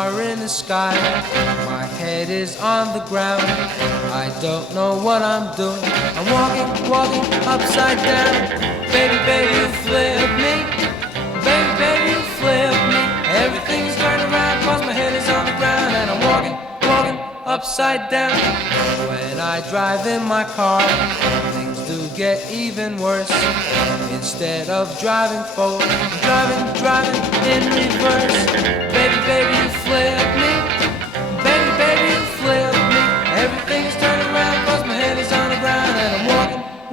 star in the sky. My head is on the ground. I don't know what I'm doing. I'm walking upside down. Baby, baby, you flip me. Baby, baby, you flip me. Everything's turned around 'cause my head is on the ground. And I'm walking upside down. When I drive in my car, things do get even worse. Instead of driving forward, I'm driving in reverse. Baby, baby, you flip me. Baby, baby, you flip me. Everything's turned around 'cause my head is on the ground. And I'm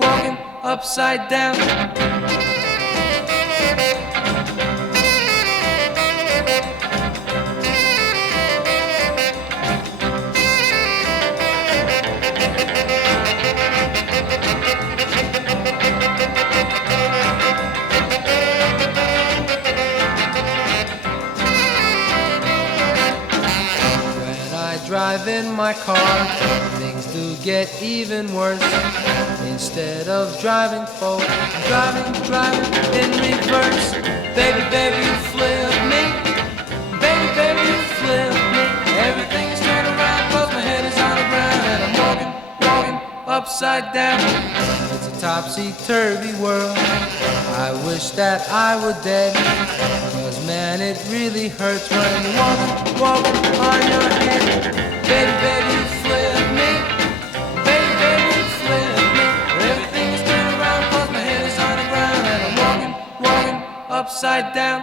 walking upside down. Drive in my car, things do get even worse. Instead of driving forward, I'm driving in reverse. Baby, baby, you flip me. Baby, baby, you flip me. Everything is turned around 'cause my head is on the ground. And I'm walking upside down. It's a topsy-turvy world. I wish that I were dead. 'Cause man, it really hurts when you're walking on your head. Baby, baby, you flip me. Baby, baby, you flip me. Everything is turned around 'cause my head is on the ground. And I'm walking upside down.